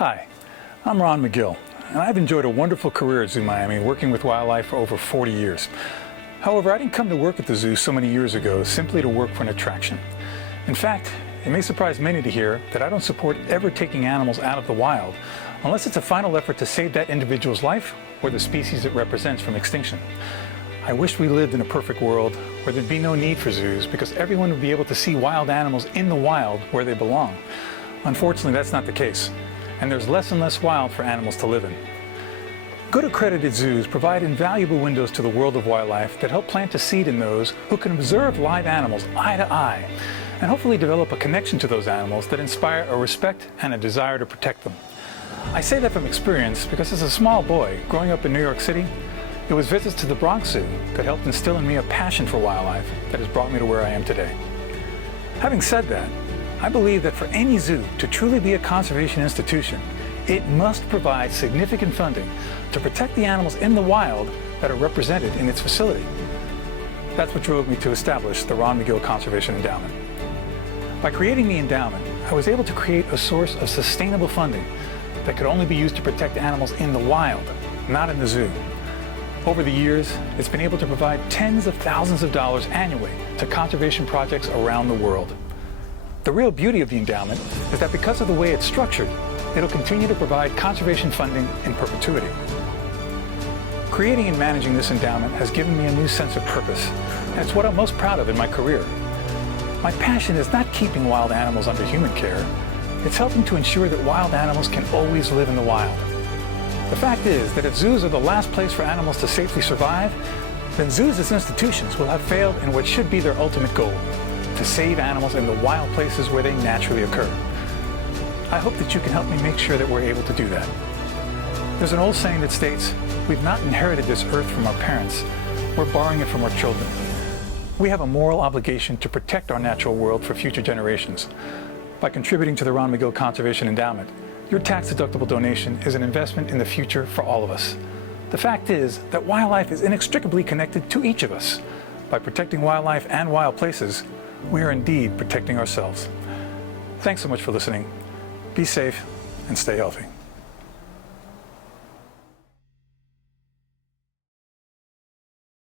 Hi, I'm Ron Magill, and I've enjoyed a wonderful career at Zoo Miami, working with wildlife for over 40 years. However, I didn't come to work at the zoo so many years ago simply to work for an attraction. In fact, it may surprise many to hear that I don't support ever taking animals out of the wild unless it's a final effort to save that individual's life or the species it represents from extinction. I wish we lived in a perfect world where there'd be no need for zoos because everyone would be able to see wild animals in the wild where they belong. Unfortunately, that's not the case, and there's less and less wild for animals to live in. Good accredited zoos provide invaluable windows to the world of wildlife that help plant a seed in those who can observe live animals eye to eye, and hopefully develop a connection to those animals that inspire a respect and a desire to protect them. I say that from experience because as a small boy growing up in New York City, it was visits to the Bronx Zoo that helped instill in me a passion for wildlife that has brought me to where I am today. Having said that, I believe that for any zoo to truly be a conservation institution, it must provide significant funding to protect the animals in the wild that are represented in its facility. That's what drove me to establish the Ron Magill Conservation Endowment. By creating the endowment, I was able to create a source of sustainable funding that could only be used to protect animals in the wild, not in the zoo. Over the years, it's been able to provide tens of thousands of dollars annually to conservation projects around the world. The real beauty of the endowment is that because of the way it's structured, it'll continue to provide conservation funding in perpetuity. Creating and managing this endowment has given me a new sense of purpose, and it's what I'm most proud of in my career. My passion is not keeping wild animals under human care, it's helping to ensure that wild animals can always live in the wild. The fact is that if zoos are the last place for animals to safely survive, then zoos as institutions will have failed in what should be their ultimate goal, to save animals in the wild places where they naturally occur. I hope that you can help me make sure that we're able to do that. There's an old saying that states, we've not inherited this earth from our parents, we're borrowing it from our children. We have a moral obligation to protect our natural world for future generations. By contributing to the Ron Magill Conservation Endowment, your tax-deductible donation is an investment in the future for all of us. The fact is that wildlife is inextricably connected to each of us. By protecting wildlife and wild places, we are indeed protecting ourselves. Thanks so much for listening. Be safe and stay healthy.